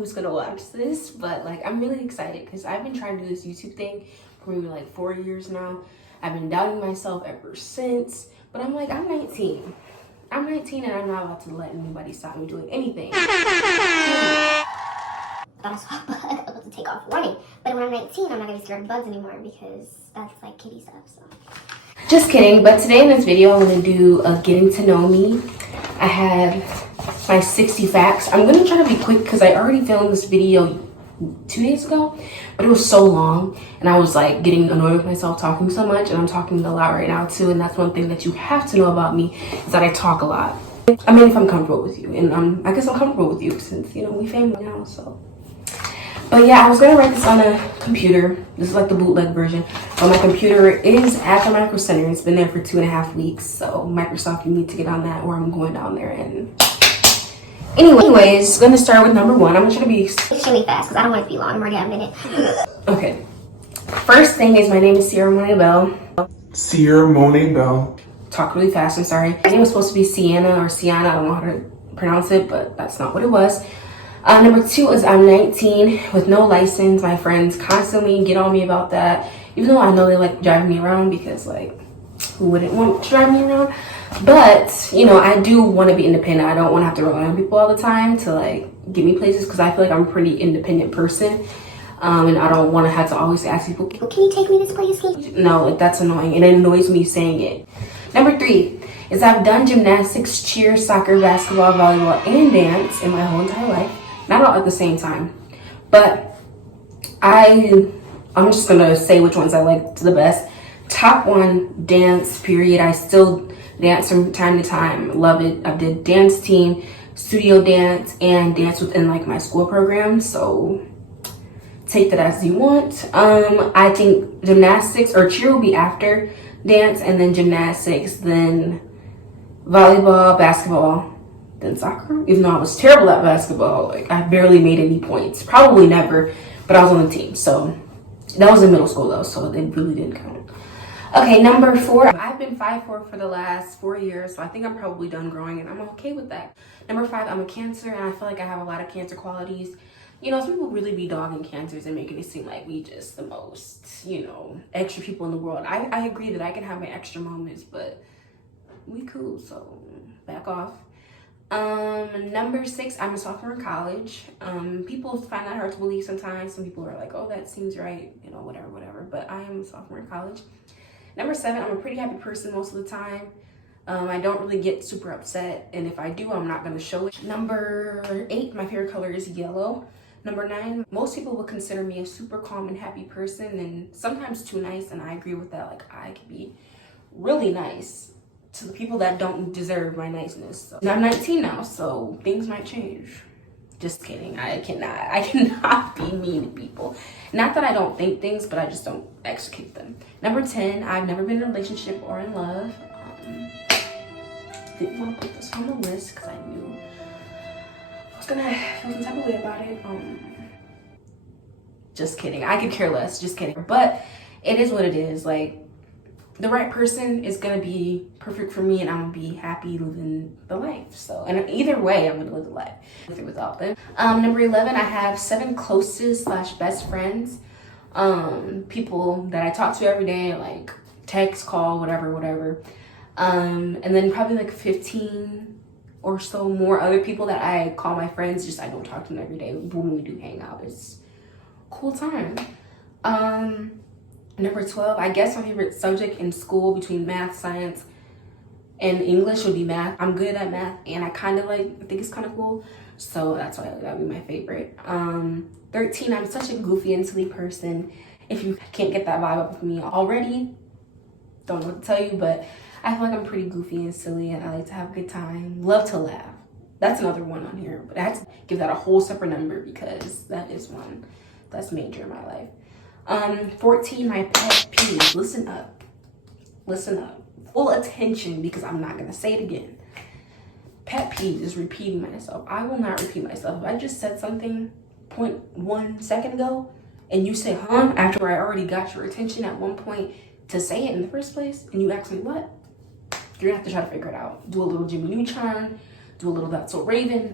who's gonna watch this, but like I'm really excited because I've been trying to do this YouTube thing for maybe like 4 years now. I've been doubting myself ever since, but I'm like, I'm 19. I'm 19 and I'm not about to let anybody stop me doing anything. I thought I saw a bug. I was about to take off running. But when I'm 19, I'm not gonna be scared of bugs anymore because that's like kitty stuff, so. Just kidding, but today in this video, I'm gonna do a getting to know me. I have my 60 facts. I'm gonna try to be quick because I already filmed this video 2 days ago, but it was so long and I was like getting annoyed with myself talking so much, and I'm talking a lot right now too, and that's one thing that you have to know about me is that I talk a lot. I mean, if I'm comfortable with you, and I guess I'm comfortable with you since, you know, we family now, so. But yeah, I was gonna write this on a computer. This is like the bootleg version. But my computer is at the Micro Center. It's been there for 2.5 weeks. So Microsoft, you need to get on that, or I'm going down there. And anyways, gonna start with number 1. I'm gonna try to be extremely fast because I don't want it to be long. I'm already at a minute. Okay. First thing is, my name is Sierra Monet Bell. Sierra Monet Bell. Talk really fast, I'm sorry. My name was supposed to be Sienna or Sienna. I don't know how to pronounce it, but that's not what it was. Number 2 is I'm 19 with no license. My friends constantly get on me about that, even though I know they like driving me around because, like, who wouldn't want to drive me around? But, you know, I do want to be independent. I don't want to have to rely on people all the time to, like, get me places because I feel like I'm a pretty independent person. And I don't want to have to always ask people, can you take me this place? No, like, that's annoying. And it annoys me saying it. Number 3 is I've done gymnastics, cheer, soccer, basketball, volleyball, and dance in my whole entire life. Not all at the same time, but I'm just gonna say which ones I like the best. Top 1, dance, period. I still dance from time to time. Love it. I did dance team, studio dance, and dance within like my school program. So take that as you want. I think gymnastics or cheer will be after dance, and then gymnastics, then volleyball, basketball, then soccer. Even though I was terrible at basketball, like I barely made any points. Probably never, but I was on the team. So that was in middle school though, so it really didn't count. Okay, number 4. I've been 5'4" for the last 4 years, so I think I'm probably done growing, and I'm okay with that. Number 5, I'm a Cancer, and I feel like I have a lot of Cancer qualities. You know, some people really be dogging Cancers and making it seem like we just the most, you know, extra people in the world. I agree that I can have my extra moments, but we cool, so back off. Number 6, I'm a sophomore in college. People find that hard to believe sometimes. Some people are like, oh, that seems right, you know, whatever. But I am a sophomore in college. Number 7, I'm a pretty happy person most of the time. I don't really get super upset, and if I do, I'm not going to show it. Number 8, my favorite color is yellow. Number 9, most people would consider me a super calm and happy person, and sometimes too nice, and I agree with that. Like, I can be really nice to the people that don't deserve my niceness. So, I'm 19 now, so things might change. Just kidding. I cannot be mean to people. Not that I don't think things, but I just don't execute them. Number 10, I've never been in a relationship or in love. Didn't want to put this on the list because I knew I was gonna feel some type of way about it. Just kidding. I could care less. Just kidding. But it is what it is. Like, the right person is gonna be perfect for me, and I'm gonna be happy living the life. So, and either way, I'm gonna live the life with or without them. Number 11, I have 7 closest / best friends. People that I talk to every day, like text, call, whatever. And then probably like 15 or so more other people that I call my friends. Just I don't talk to them every day. When we do hang out, it's a cool time. Number 12, I guess my favorite subject in school between math, science, and English would be math. I'm good at math, and I think it's kind of cool. So that's why that would be my favorite. 13, I'm such a goofy and silly person. If you can't get that vibe up with me already, don't know what to tell you, but I feel like I'm pretty goofy and silly, and I like to have a good time. Love to laugh. That's another one on here, but I had to give that a whole separate number because that is one that's major in my life. 14, my pet peeve. Listen up. Full attention, because I'm not gonna say it again. Pet peeve is repeating myself. I will not repeat myself. If I just said something 0.1 second ago and you say after I already got your attention at one point to say it in the first place, and you ask me what, you're gonna have to try to figure it out. Do a little Jimmy Neutron, do a little That's So Raven,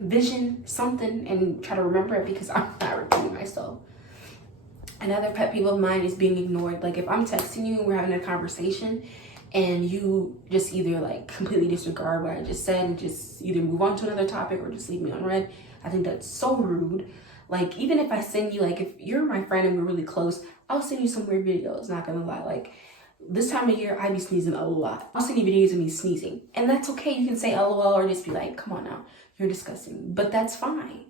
Vision, something, and try to remember it because I'm not repeating myself. Another pet peeve of mine is being ignored. Like if I'm texting you and we're having a conversation and you just either like completely disregard what I just said and just either move on to another topic or just leave me unread, I think that's so rude. Like even if I send you, like if you're my friend and we're really close, I'll send you some weird videos, not gonna lie. Like this time of year, I be sneezing a lot. I'll send you videos of me sneezing. And that's okay. You can say LOL or just be like, come on now, you're disgusting. But that's fine.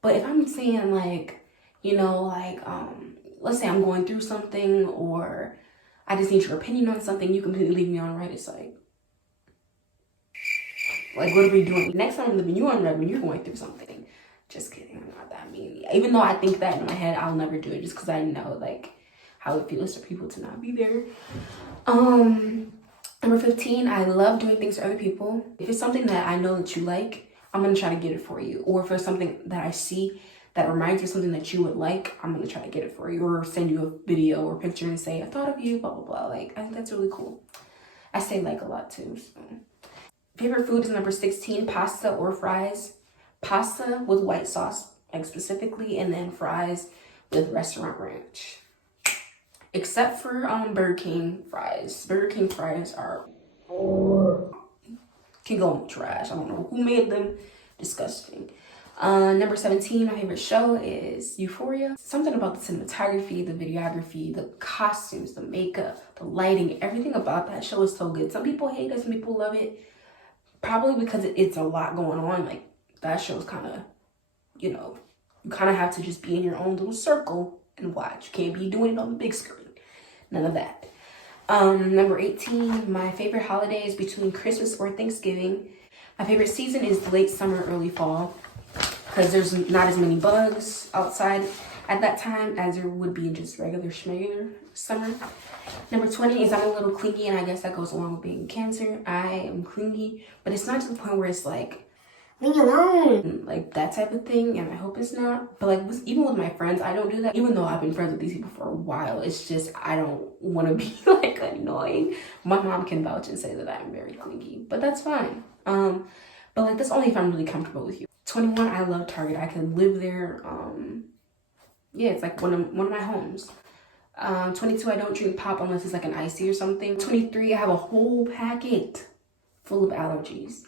But if I'm saying like, you know, like, let's say I'm going through something or I just need your opinion on something, you completely leave me on red. It's like what are we doing? Next time I'm leaving you on red when you're going through something. Just kidding, I'm not that mean. Even though I think that in my head, I'll never do it just because I know like how it feels for people to not be there. Number 15, I love doing things for other people. If it's something that I know that you like, I'm gonna try to get it for you. Or if it's something that I see that reminds you of something that you would like, I'm gonna try to get it for you or send you a video or picture and say, I thought of you, blah, blah, blah. Like, I think that's really cool. I say like a lot too, so. Favorite food is number 16, pasta or fries. Pasta with white sauce, like specifically, and then fries with restaurant ranch. Except for Burger King fries. Burger King fries are can go in the trash. I don't know who made them. Disgusting. Number 17, my favorite show is Euphoria. Something about the cinematography, the videography, the costumes, the makeup, the lighting, everything about that show is so good. Some people hate it, some people love it. Probably because it's a lot going on. Like that show's kind of, you know, you kind of have to just be in your own little circle and watch. You can't be doing it on the big screen. None of that. Number 18, my favorite holiday is between Christmas or Thanksgiving. My favorite season is late summer, early fall, because there's not as many bugs outside at that time as there would be in just regular schmegular summer. Number 20 is I'm a little clingy, and I guess that goes along with being Cancer. I am clingy, but it's not to the point where it's like, leave me alone. Like that type of thing, and I hope it's not. But like even with my friends, I don't do that. Even though I've been friends with these people for a while, it's just I don't want to be like annoying. My mom can vouch and say that I'm very clingy, but that's fine. But like that's only if I'm really comfortable with you. 21, I love Target. I can live there. Yeah, it's like one of my homes. 22, I don't drink pop unless it's like an icy or something. 23, I have a whole packet full of allergies.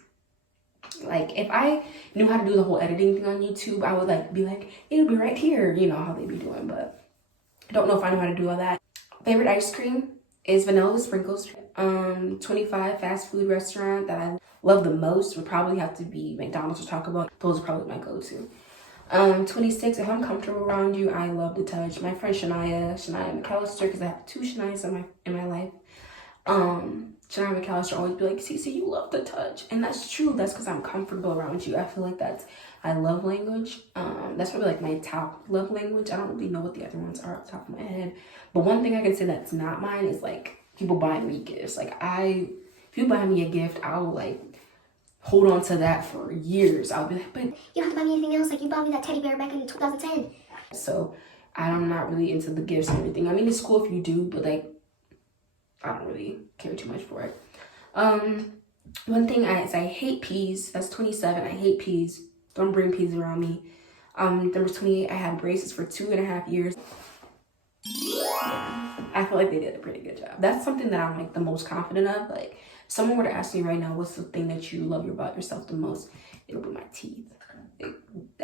Like if I knew how to do the whole editing thing on YouTube, I would like be like, it'll be right here, you know how they be doing, but I don't know if I know how to do all that. Favorite ice cream is vanilla with sprinkles. 25, fast food restaurant that I love the most would probably have to be McDonald's or Taco Bell. Those are probably my go-to. 26, if I'm comfortable around you, I love to touch. My friend Shania McAllister, because I have 2 Shanias in my life. Shania McAllister always be like, Cece, you love to touch. And that's true. That's because I'm comfortable around you. I feel like that's my love language. That's probably like my top love language. I don't really know what the other ones are off the top of my head. But one thing I can say that's not mine is like people buying me gifts. Like if you buy me a gift, I'll like hold on to that for years. I'll be like, but you don't have to buy me anything else. Like you bought me that teddy bear back in 2010. So I'm not really into the gifts and everything. I mean, it's cool if you do, but like I don't really care too much for it. One thing is I hate peas. That's 27. I hate peas. Don't bring peas around me. Number 28, I had braces for 2.5 years. I feel like they did a pretty good job. That's something that I'm like the most confident of. Like, if someone were to ask me right now, what's the thing that you love about yourself the most? It'll be my teeth.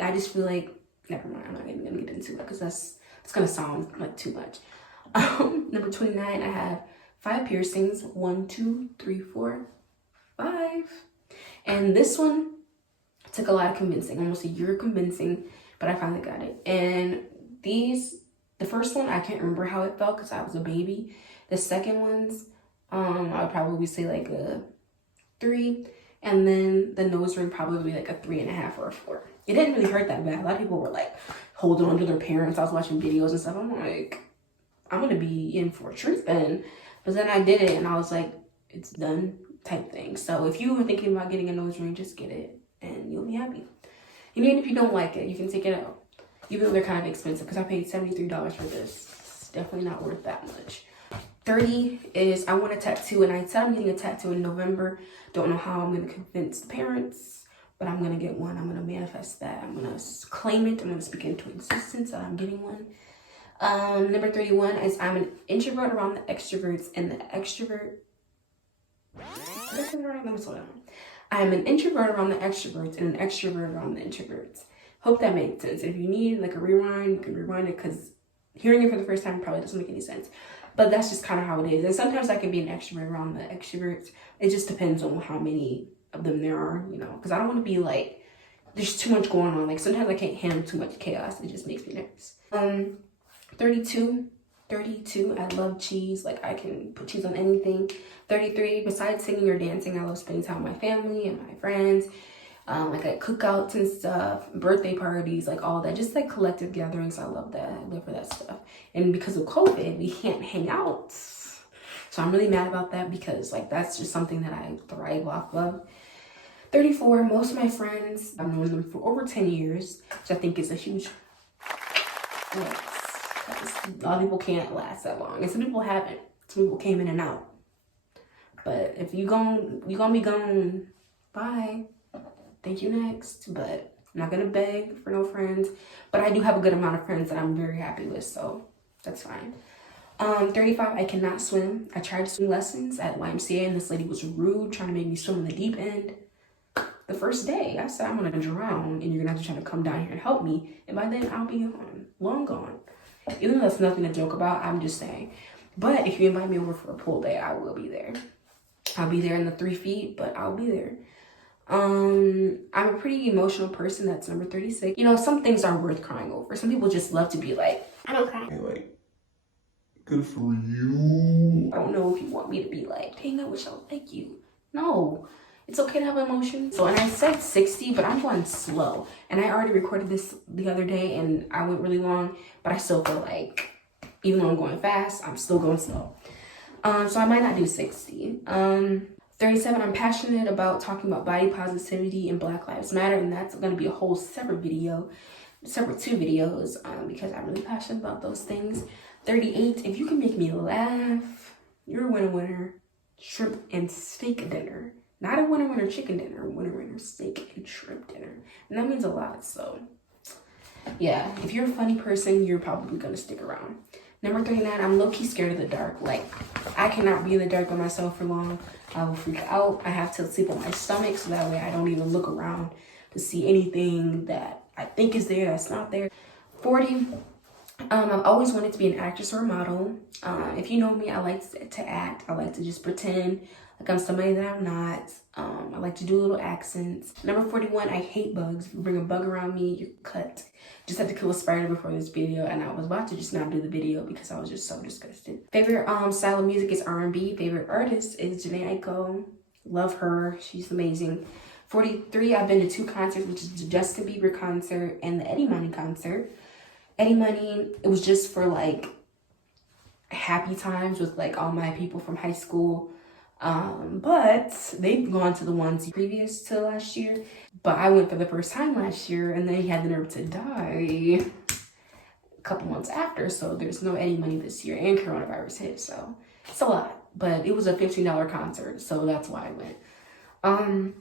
I just feel like, never mind, I'm not even gonna get into it because that's gonna sound like too much. Number 29, I have 5 piercings. 1, 2, 3, 4, 5. And this one took a lot of convincing, almost a year convincing, but I finally got it. And the first one, I can't remember how it felt because I was a baby. The second ones, I would probably say like a 3. And then the nose ring probably like a 3.5 or a 4. It didn't really hurt that bad. A lot of people were like holding on to their parents. I was watching videos and stuff. I'm like, I'm gonna be in for a treat then. But then I did it and I was like, it's done type thing. So if you were thinking about getting a nose ring, just get it and you'll be happy. And even if you don't like it, you can take it out. Even though they're kind of expensive because I paid $73 for this. It's definitely not worth that much. 30 is I want a tattoo, and I said I'm getting a tattoo in November. Don't know how I'm going to convince the parents, but I'm going to get one. I'm going to manifest that. I'm going to claim it. I'm going to speak into existence that I'm getting one. Number 31 is I'm an introvert around the extroverts, and the extrovert. Let me slow down. I'm an introvert around the extroverts and an extrovert around the introverts. Hope that makes sense. If you need like a rewind, you can rewind it, because hearing it for the first time probably doesn't make any sense. But that's just kind of how it is. And sometimes I can be an extrovert around the extroverts. It just depends on how many of them there are, you know, because I don't want to be like, there's too much going on. Like sometimes I can't handle too much chaos. It just makes me nervous. 32, I love cheese. Like I can put cheese on anything. 33, besides singing or dancing, I love spending time with my family and my friends. Like at cookouts and stuff, birthday parties, like all that, just like collective gatherings. I love that. I live for that stuff. And because of COVID, we can't hang out. So I'm really mad about that, because like that's just something that I thrive off of. 34, most of my friends, I've known them for over 10 years, which I think is a huge flex. A lot of people can't last that long, and some people haven't. Some people came in and out. But if you gonna be gone, bye. Thank you next. But I'm not gonna beg for no friends. But I do have a good amount of friends that I'm very happy with, so that's fine. 35, I cannot swim. I tried swim lessons at YMCA, and this lady was rude, trying to make me swim in the deep end. The first day, I said, I'm gonna drown, and you're gonna have to try to come down here and help me. And by then, I'll be gone, long gone. Even though that's nothing to joke about, I'm just saying. But if you invite me over for a pool day, I will be there. I'll be there in the 3 feet, but I'll be there. I'm a pretty emotional person. That's number 36. You know, some things are worth crying over. Some people just love to be like, I don't cry. Like, good for you. I don't know if you want me to be like, dang, I wish I was like you. No, it's okay to have emotions. So, and I said 60, but I'm going slow. And I already recorded this the other day, and I went really long, but I still feel like, even though I'm going fast, I'm still going slow. So I might not do 60. 37, I'm passionate about talking about body positivity and Black Lives Matter, and that's going to be a whole separate video, separate 2 videos, because I'm really passionate about those things. 38, if you can make me laugh, you're a winner. Shrimp and steak dinner. Not a winner chicken dinner, a winner steak and shrimp dinner. And that means a lot, so yeah. If you're a funny person, you're probably going to stick around. Number 39, I'm low-key scared of the dark. Like, I cannot be in the dark by myself for long. I will freak out. I have to sleep on my stomach, so that way I don't even look around to see anything that I think is there that's not there. 40, I've always wanted to be an actress or a model. If you know me, I like to act. I like to just pretend like I'm somebody that I'm not. I like to do little accents. Number 41, I hate bugs. If you bring a bug around me, you're cut. Just had to kill a spider before this video, and I was about to just not do the video because I was just so disgusted. Favorite style of music is R&B. Favorite artist is Jhené Aiko. Love her. She's amazing. 43, I've been to 2 concerts, which is the Justin Bieber concert and the Eddie Money concert. Eddie Money, it was just for like happy times with like all my people from high school. But they've gone to the ones previous to last year. But I went for the first time last year, and then he had the nerve to die a couple months after. So there's no Eddie Money this year, and coronavirus hit. So it's a lot. But it was a $15 concert, so that's why I went.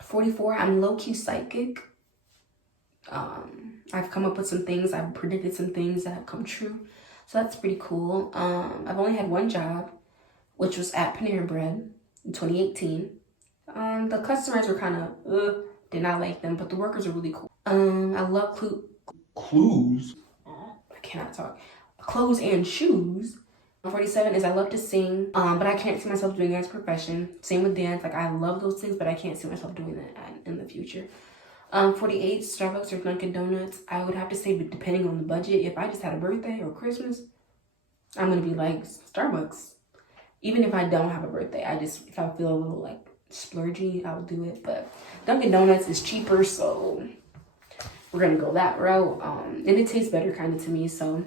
44, I'm low-key psychic. I've come up with some things. I've predicted some things that have come true. So that's pretty cool. I've only had 1 job, which was at Panera Bread in 2018. The customers were kind of, did not like them, but the workers are really cool. I love Clues? I cannot talk. Clothes and shoes. 47 is I love to sing, but I can't see myself doing it as a profession. Same with dance. Like, I love those things, but I can't see myself doing that in the future. 48, Starbucks or Dunkin' Donuts. I would have to say, but depending on the budget, if I just had a birthday or Christmas, I'm going to be like Starbucks. Even if I don't have a birthday, if I feel a little like splurgy, I'll do it. But Dunkin' Donuts is cheaper, so we're going to go that route. And it tastes better kind of to me, so.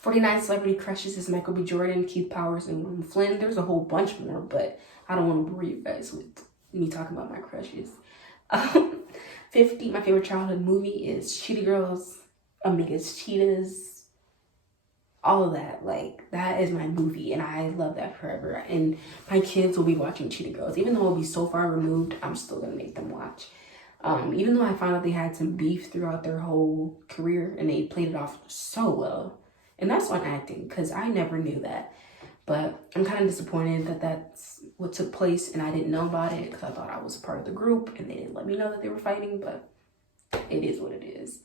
49 celebrity crushes is Michael B. Jordan, Keith Powers, and William Flynn. There's a whole bunch more, but I don't want to bore you guys with me talking about my crushes. 50, my favorite childhood movie is Cheetah Girls, Amigas Cheetahs. all of that. Like, that is my movie, and I love that forever. And my kids will be watching Cheetah Girls. Even though it'll be so far removed, I'm still gonna make them watch. Even though I found out they had some beef throughout their whole career, and they played it off so well. And that's on acting, because I never knew that. But I'm kind of disappointed that that's what took place, and I didn't know about it, because I thought I was part of the group, and they didn't let me know that they were fighting, but it is what it is.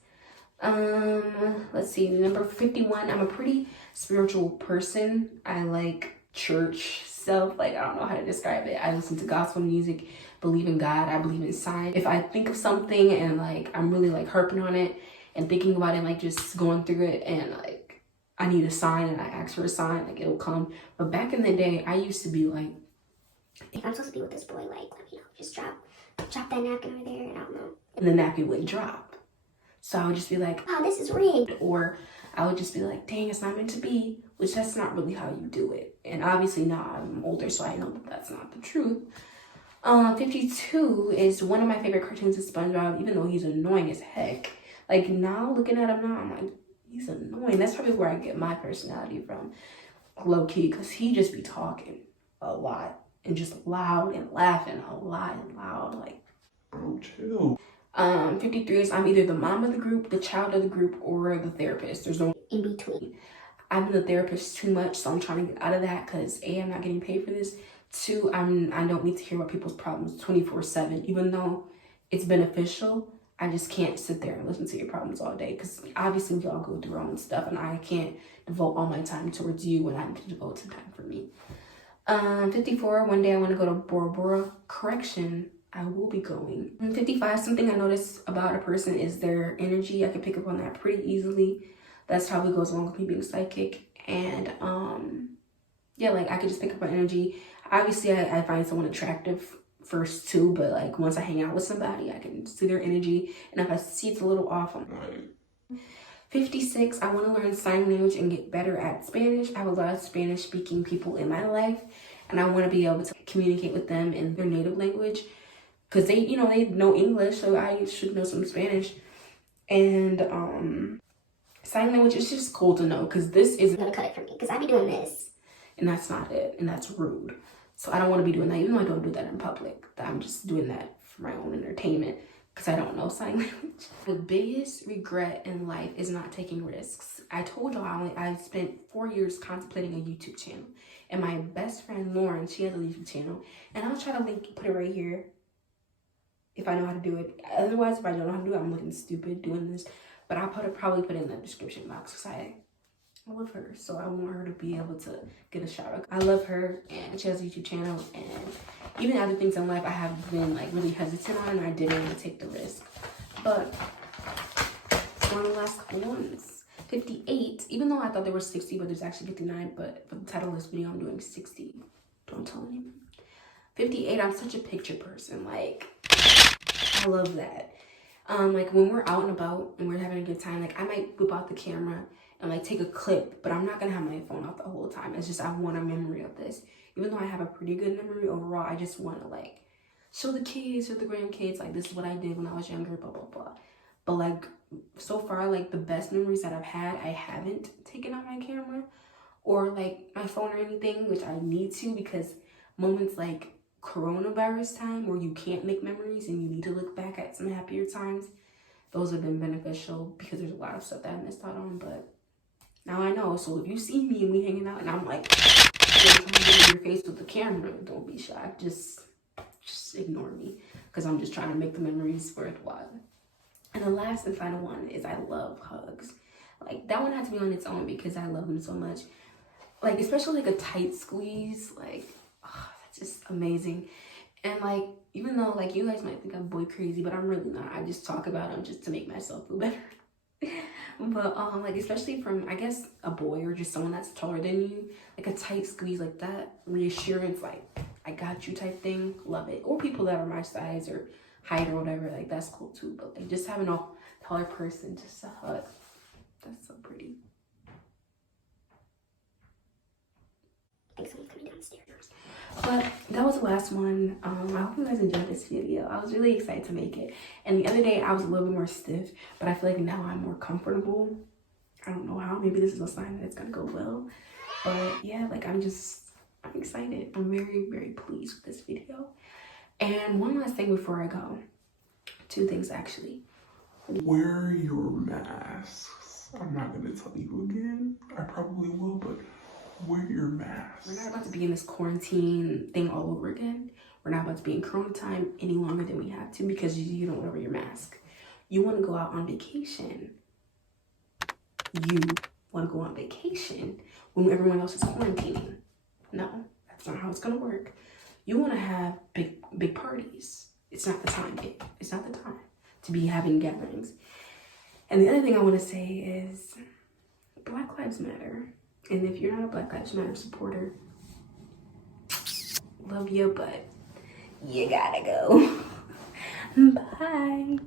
Let's see, number 51. I'm a pretty spiritual person. I like church stuff. Like, I don't know how to describe it. I listen to gospel music, believe in God, I believe in science. If I think of something and like I'm really like harping on it and thinking about it, and like just going through it, and like I need a sign and I ask for a sign, like it'll come. But back in the day, I used to be like, I'm supposed to be with this boy, like, you know, just drop that napkin over there, and I don't know. and the napkin wouldn't drop. So I would just be like, Oh, this is rigged. or I would just be like, dang, it's not meant to be, which that's not really how you do it. And obviously now I'm older, so I know that that's not the truth. 52 is one of my favorite cartoons is SpongeBob, even though he's annoying as heck. Like, now, looking at him now, I'm like, he's annoying. That's probably where I get my personality from, low-key, because he just be talking a lot and just loud and laughing a lot and loud, like. Bro, chill. 53 is I'm either the mom of the group, the child of the group, or the therapist. There's no In between. I've been the therapist too much, so I'm trying to get out of that, because A, I'm not getting paid for this. 2, I don't need to hear about people's problems 24/7. Even though it's beneficial, I just can't sit there and listen to your problems all day, because obviously we all go through our own stuff, and I can't devote all my time towards you when I need to devote some time for me. 54, one day I want to go to Bora Bora Correction. I will be going. 55, something I noticed about a person is their energy. I can pick up on that pretty easily. That's probably goes along with me being psychic. And yeah, like I could just pick up on energy. Obviously, I find someone attractive first too, but like once I hang out with somebody, I can see their energy. And if I see it's a little off, I'm Like, 56, I want to learn sign language and get better at Spanish. I have a lot of Spanish speaking people in my life, and I want to be able to communicate with them in their native language, because they know English, so I should know some Spanish. And sign language is just cool to know, because this isn't Gonna cut it for me, because I be doing this. and that's not it, and that's rude. So I don't want to be doing that, even though I don't do that in public. I'm just doing that for my own entertainment, because I don't know sign language. The biggest regret in life is not taking risks. I told y'all I spent 4 years contemplating a YouTube channel, and my best friend Lauren, she has a YouTube channel, and I'll try to put it right here if I know how to do it. Otherwise, if I don't know how to do it, I'm looking stupid doing this. But I'll probably put it in the description box, because I love her, so I want her to be able to get a shout out. I love her, and she has a YouTube channel, and even other things in life I have been like really hesitant on, and I didn't want to take the risk. But one of the last couple ones. 58, even though I thought there were 60, but there's actually 59, but for the title of this video, I'm doing 60. Don't tell anyone. 58, I'm such a picture person. Like, I love that. Like when we're out and about and we're having a good time, like I might whip out the camera and like take a clip, but I'm not gonna have my phone out the whole time. It's just I want a memory of this. Even though I have a pretty good memory overall, I just want to like show the kids or the grandkids, like this is what I did when I was younger, blah blah blah. But like so far, like the best memories that I've had, I haven't taken out my camera or like my phone or anything, which I need to, because moments like coronavirus time where you can't make memories and you need to look back at some happier times, those have been beneficial, because there's a lot of stuff that I missed out on. But now I know, so if you see me and we hanging out and I'm like trying to get in your face with the camera, don't be shocked, just ignore me, because I'm just trying to make the memories worthwhile. And the last and final one is I love hugs. Like that one had to be on its own, because I love them so much. Like especially like a tight squeeze, like that's just amazing. And like even though like you guys might think I'm boy crazy, but I'm really not. I just talk about them just to make myself feel better. But like especially from I guess a boy or just someone that's taller than you, like a tight squeeze, like that reassurance, like I got you type thing, love it. Or people that are my size or height or whatever, like that's cool too. But like just having a taller person just to hug, that's so pretty. I think someone's coming downstairs. But that was the last one. I hope you guys enjoyed this video. I was really excited to make it. And the other day I was a little bit more stiff, but I feel like now I'm more comfortable. I don't know how. Maybe this is a sign that it's gonna go well. But yeah, like I'm excited. I'm very, very pleased with this video. And one last thing before I go. 2 things actually. Wear your masks. I'm not gonna tell you again. I probably will, but wear your mask. We're not about to be in this quarantine thing all over again. We're not about to be in Corona time any longer than we have to because you don't wear your mask. You want to go out on vacation. You want to go on vacation when everyone else is quarantining. No, that's not how it's gonna work. You want to have big parties. It's not the time. It's not the time to be having gatherings. And the other thing I want to say is Black Lives Matter. And if you're not a Black Lives Matter supporter, love you, but you gotta go. Bye.